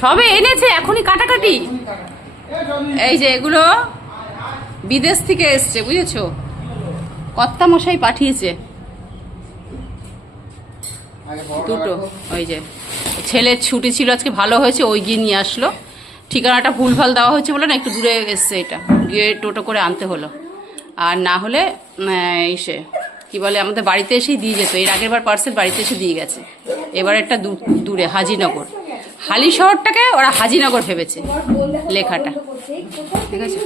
সবে এনেছে, এখনই কাটাকাটি। এই যে এগুলো বিদেশ থেকে এসছে, বুঝেছো, কর্তা মশাই পাঠিয়েছে দুটো। ওই যে ছেলের ছুটি ছিল আজকে, ভালো হয়েছে, ওই গিয়ে নিয়ে আসলো। ঠিকানাটা ভুলভাল দেওয়া হয়েছে বলে না, একটু দূরে এসছে, এটা গিয়ে টোটো করে আনতে হলো। আর না হলে এসে কি বলে আমাদের বাড়িতে এসেই দিয়ে যেত। এর আগের বার পার্সেল বাড়িতে এসে দিয়ে গেছে, এবার একটা দূরে হাজিনগর। হালি শহরটাকে ওরা হাজিনগর ভেবেছে লেখাটা, ঠিক আছে।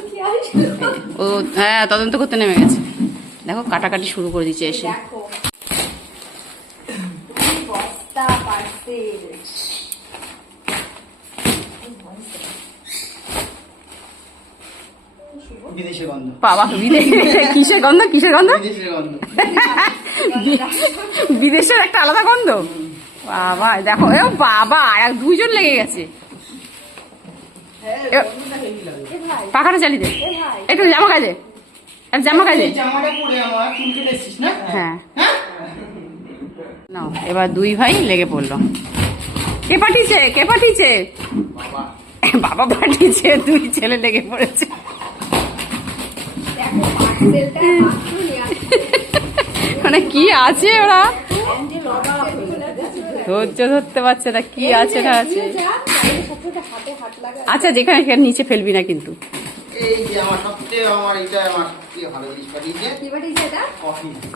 ও হ্যাঁ, তদন্ত করতে নেমে গেছে। দেখো কাটাকাটি শুরু করে দিচ্ছে এসে। বাবা কিসের গন্ধ, কিসের গন্ধ? বিদেশের একটা আলাদা গন্ধ। বাবা দেখো, এ বাবা আর দুইজন লেগে গেছে। পাখাটা চালিয়ে দে, একটু জামা কাজে, জামা কাজে। হ্যাঁ নাও, এবার দুই ভাই লেগে পড়লো। কে পাঠিয়েছে, কে পাঠিয়েছে? বাবা পাঠিয়েছে, দুই ছেলে লেগে পড়েছে। মানে কি আছে ওরা ধৈর্য ধরতে পারছে না, কি আছে না আছে। আচ্ছা যেখানে সেখানে নিচে ফেলবি না কিন্তু।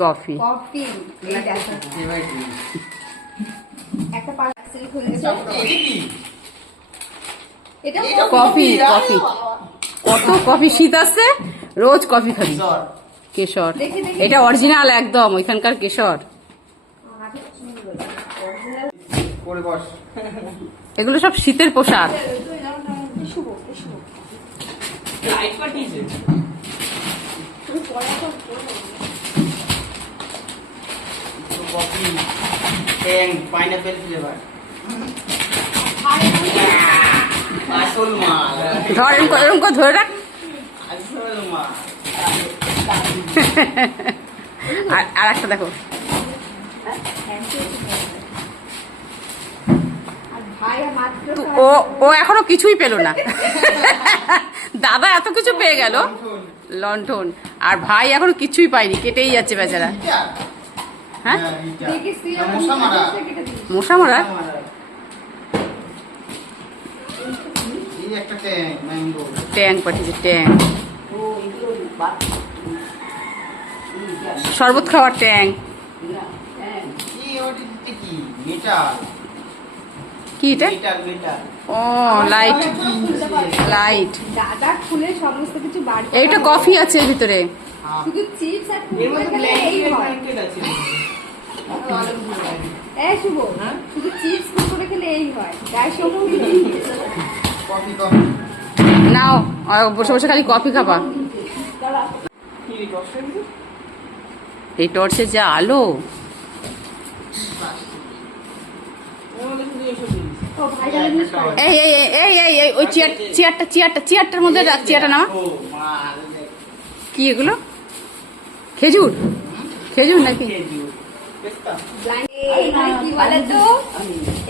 কফি কফি কফি কত কফি, শীত আসছে, রোজ কফি খাবি। কেশর, এটা অরিজিনাল একদম ওইখানকার কেশর। এগুলো সব শীতের পোশাক। ধর এরকম করে ধরে রাখ। আর একটা দেখো, ও এখনো কিছুই পেল না। দাদা এত কিছু পেয়ে গেল, লণ্ঠন, আর ভাই এখনো কিছুই পায়নি, কেটেই যাচ্ছে বেচারা। হ্যাঁ মশা মারা, ট্যাং পাঠিয়েছে, ট্যাং শরবত খাওয়ার ট্যাং। কি এটা? ও লাইট, লাইট। এইটা কফি আছে এর ভিতরে। নাও বসে বসে খালি কফি খাবা। এই টর্চের যা আলো, এই এই এই এই এই ওই চেয়ারটার মধ্যে রাখ, চেয়ারটা নামা। কি এগুলো? খেজুর, খেজুর নাকি?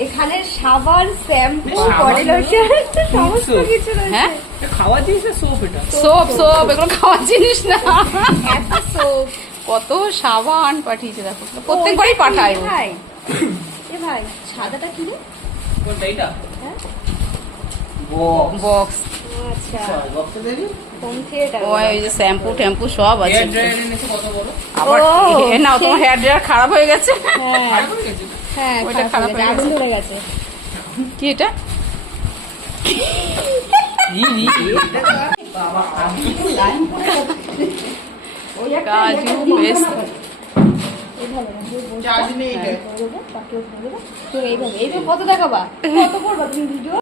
এখানে সাবান, শ্যাম্পু, বডি লোশন সমস্ত কিছু রয়েছে। হ্যাঁ খাওয়া জিনিস, সোপ, এটা সোপ, সোপ এগুলো খাওয়ার জিনিস না। এত সোপ, কত সাবান পাঠিয়েছে দেখো, প্রত্যেকবারই পাঠায়। ভাই এ ভাই সাদাটা কি রে? কোনটা এটা? হ্যাঁ বক্স। আচ্ছা বক্সে দেখি হোম থিয়েটার। ওই যে শ্যাম্পু ট্যাম্পু সব আছে। হেয়ার ড্রায়ার এনেছে কত বড়। আবার নাও, তোমার হেয়ার ড্রায়ার খারাপ হয়ে গেছে। হ্যাঁ খারাপ হয়ে গেছে। হ্যাঁ ওইটা খারাপ হয়ে আগুন ধরে গেছে। কি এটা? বাবা কাজু পেস্ট। কত দেখাবা, কত করবা তুমি ভিডিও?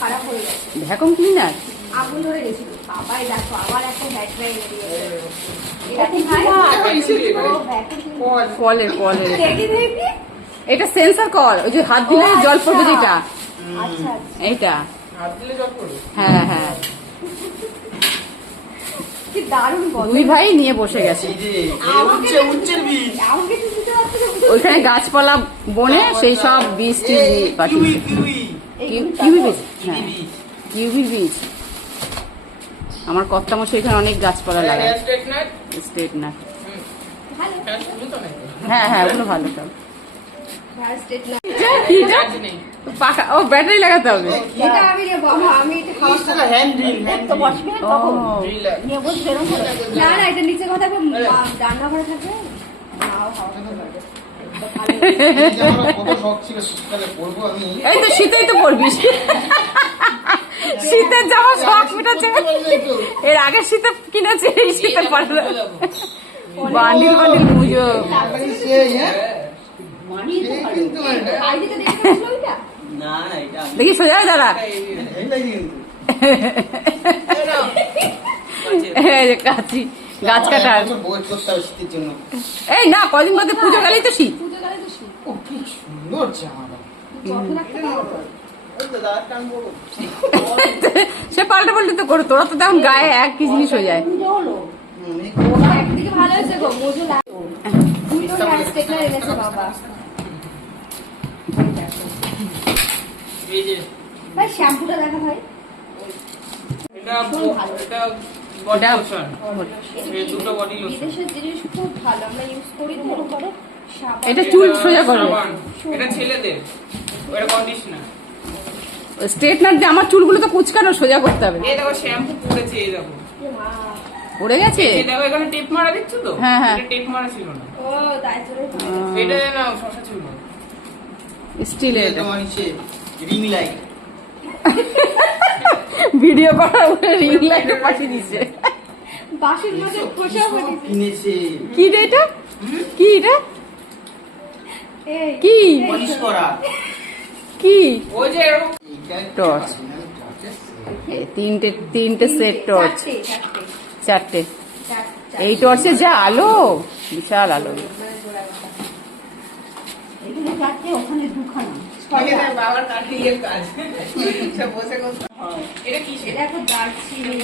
খারাপ হয়ে গেছে, ভ্যাকুম ক্লিনার আগুন ধরে গেছিল। বাবাই দেখো আবার একটা হেড ড্রায়ার কলের, কলের এটা সেন্সর কল, ওই যে হাত দিলে জল পড়বে যেটা, এইটা। হ্যাঁ হ্যাঁ কি দারুণ গন্ধ। দুই ভাই নিয়ে বসে গেছে আমাকে উচ্চের বীজ আমাকে তো দিতে পারছো না। ওইখানে গাছপালা বনে সেই সব বীজ টিজ পাঠিয়েছে কিউবি বীজ, হ্যাঁ কিউবি বীজ। আমার কর্তামশাই এখানে অনেক গাছপালা লাগায়, স্টেট না। ভালো হ্যাঁ হ্যাঁ ওগুলো ভালো সব। হ্যাঁ স্টেট না। এটা পাকা, ও ব্যাটারি লাগাতে হবে। এটা আমি রে বাবা, আমি এটা খাওয়া তো বসবে ও নিয়ে বসবে এরকম করে। না না, এটা নিচে কথা রান্না করে থাকবে নাও খাওয়া করতে পারবে। এই তো শীতেই তো পরবি, শীতের জামা শখ মেটাচ্ছে। এর আগের শীতে কিনেছে, এই শীতে পারবে বান্ডিল বান্ডিল পুজো। আইডিতে দেখে গেছিল ওইটা? দেখি সোজা দাঁড়া, এই যে কাছি গাছ কাটার। এই না, কদিন বাদে পুজো গেলেই তো শীত। পুজো গেলে তো শীত। সে পাল্টা পাল্টি তো করো, তোরা তো তেমন গায়ে এক কি জিনিস হয়ে যায়। একদিকে ভালো হয়েছে গো, মজু লাগে। দুটো হেয়ার স্ট্রেটনার এনেছে বাবা। এই যে ভাই শ্যাম্পুটা দেখা ভাই। এটা বডি লোশন, এই দুটো বডি লোশন। বিদেশের জিনিস খুব ভালো, আমরা ইউজ করি তো এরকম করে। সাবান। এটা চুল সোজা করবে। সাবান, এটা ছেলেদের, এটা কন্ডিশনার। স্ট্রেটনার দিয়ে আমার চুলগুলো তো কুচকানো, সোজা করতে হবে। এই দেখো শ্যাম্পু পড়েছে, এই দেখো। এ মা। পড়ে গেছে। এই দেখো এখানে টেপ মারা দেখছো তো? হ্যাঁ, হ্যাঁ। এটা টেপ মারা ছিল না। ও তাই জন্য এটা না শশা ছিল। স্টিলের রিং লাইট ভিডিও করা রিং লাইট পাঠিয়ে দিচ্ছে। বাসির মধ্যে খোসা হয়ে কিনেছে কি রে এটা? কি এটা? এই কি পলিশ করা কি? ওই যে এরকম টর্চ। এই তিনটে সেট টর্চ, চারটে। এই টর্চে যা আলো, বিশাল আলো। এখানে চারটে, ওখানে দুখানা। এটা বাবার কাঠিয়ের কাজ। সব বসে করতে হয়। এটা কি এটা এখন দারচিনি।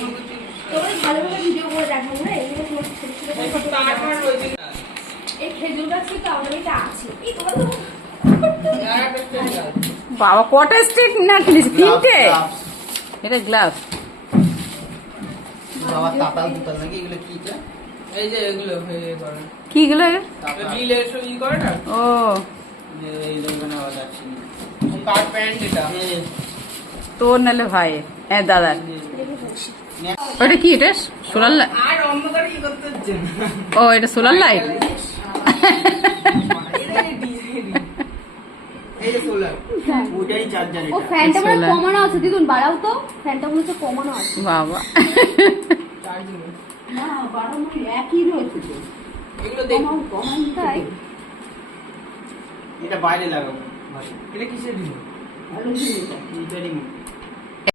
তোমরা ভালোভাবে ভিডিও করে দেখাবো না, এগুলো তোমার ছোট ছোট করে এটা photo তার করে রয়েছে না। এই খেজুর গাছ কিন্তু আমার এটা আছে। এই তোমার তো আর একটা স্টেপ দাও। বাবা কটা স্টেট না কিনেছি? তিনটে। এটা গ্লাস। বাবা তাতাল দুতাল নাকি এগুলো কি এটা? এই যে এগুলো হয়ে করে। কি গুলো? তারপরে বিলের সব ই করে না? ও যে এই দোকানে আবার যাচ্ছি কার প্যান্ট এটা। তোর নালে ভাই, হ্যাঁ দাদা। ওটা কি? এটা সোলার লাইট? আর অন্য কার কি করতে হচ্ছে না। ও এটা সোলার লাইট। এই যে সোলার। ওটাই চার্জার ও এটা ফ্যানটা মনে হয় সোলার। কমানো আছে, দিদুন বাড়াও তো। ফ্যানটা মনে হচ্ছে কমানো আছে। বাবা চার্জিং। না বাড়ানো একই রয়েছে তো। এগুলো দেখ। কমানো তাই এটা বাইরে লাগাবো এটা কিসের রিমোট? ভালো জিনিস। এটা রিমোট